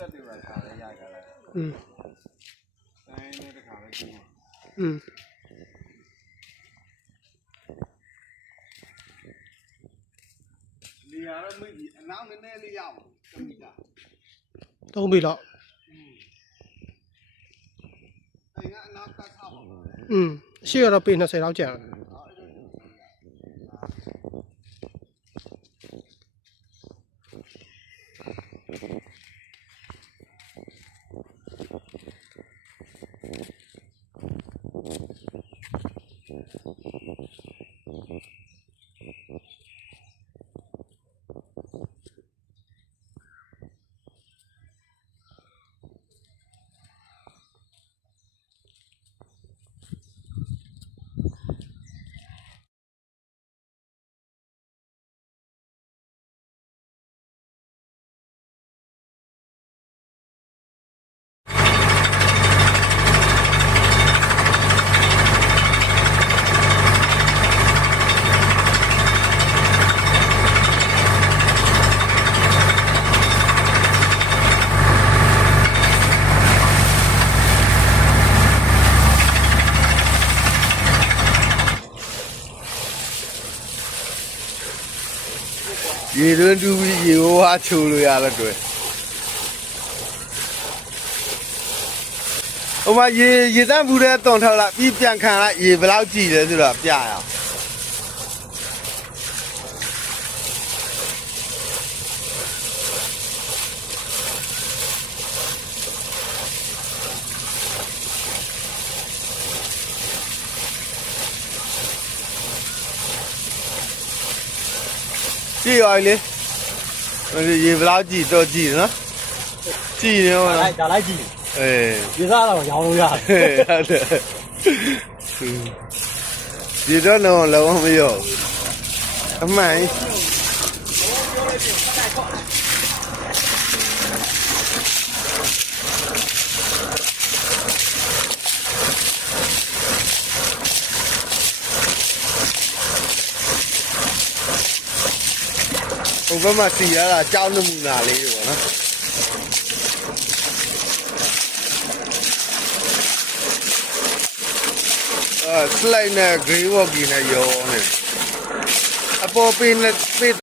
ဆက်တွေပါခါလဲရကြတယ်တိုင်းနဲ့တခါလဲကျင်းနေရာတော့မိပြီအနောက်နည်းနည်းလေးရအောင်တမီတာ3 ပြီတော့အဲ့ငါအနောက်ကဆောက်ပါရှေ့ကတော့ပေ20လောက်ကျန်ရေတွင်းတူပြီးရေဝါချိုးလို့ရတော့တွေ့ဟိုမှာရေတန်းဘူးတဲ့တုံထောက်လိုက်ပြီးပြန်ခံလိုက်ရေဘယ်လောက်ကြည်လဲဆိုတော့ပြရအောင်ကြည့်ရောလေရေဘယ်လောက်ကြည်တော့ကြည်နော်ကြည်နေဟုတ်လားဒါလိုက်ကြည့်ရေစားတော့ရောင်းလို့ရတယ်ဟုတ်တယ်ဒီတော့လုံးမရောအမှန်ဟိုဘက်မှာစီရတာကြောင်းနမူနာလေးပေါ့နော်စလိုက်နဲ့ grey walkie နဲ့ရောနေအပေါ်ပင်နဲ့